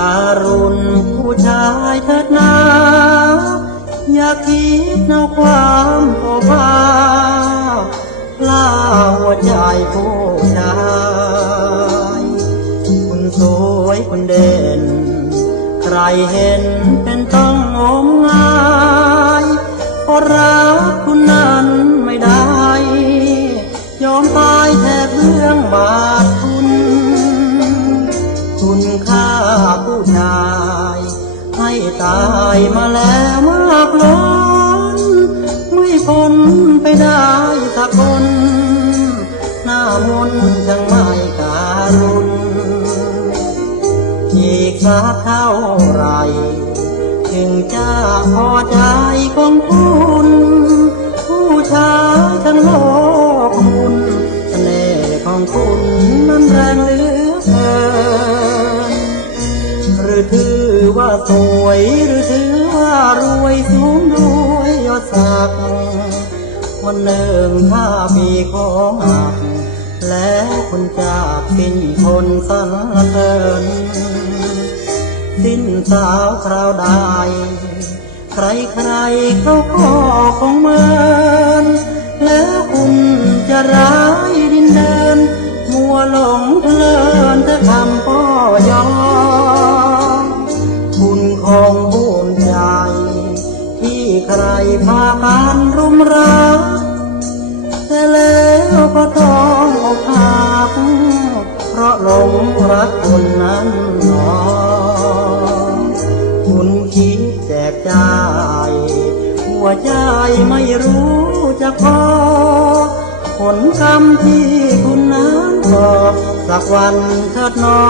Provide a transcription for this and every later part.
การุณผู้ชายเถิดนาอย่าคิดเอาความโอบภาพลาหัวใจผู้ชายคุณสวยคุณเด่น ใครเห็นเป็นต้องงมงายเพราะรักคุณนั้นไม่ได้ ยอมตายแทบเบื้องบาท ตายมาแล้วมากล้นไม่พ้นไปได้สักคนหน้ามนจังไม่การุณอีกสักเท่าไร ถึงจะพอใจของคุณผู้ชายทั้งโลกคุณเสน่ห์ของคุณนั้นแรงเหลือเกินหรือถือ อว่าสวยหรือถือว่ารวยสูงด้วยยศศักดิ์วันหนึ่งถ้ามีของหักแล้วคุณจากสิ้นคนสรรเสริญสิ้นสาวคราวใดใครใครเขาก็คงเมือนแล้วคุณจะร้ายดินเดิน มัวหลงเพลินแต่คำพ่อยอ พากันรุมรักแต่แล้วก็ต้องอกหักเพราะหลงรักคนนั้นหนอคุณคิดแจกจ่าย หัวใจไม่รู้จะพอผลกรรมที่คุณนั้นบอกสักวันเถิดหนอ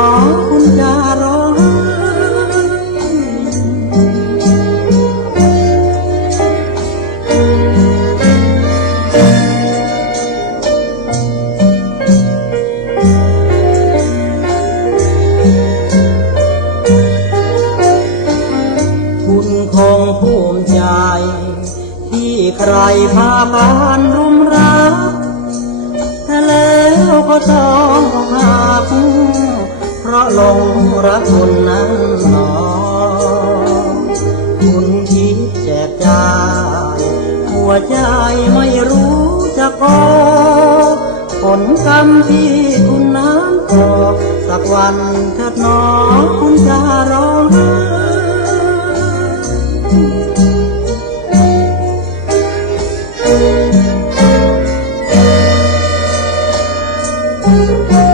คุณจะรอ คุณคงภูมิใจ ที่ใครพาพานรุมรักแต่แล้วก็ต้องหักเพราะลงรักคนนั้นหนอคุณคิดแจกจ่ายหัวใจไม่รู้จะพอผลกรรมที่คุณนั้นบอกสักวันเถิดนอ Thank you.